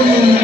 Amém.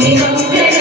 Thank you.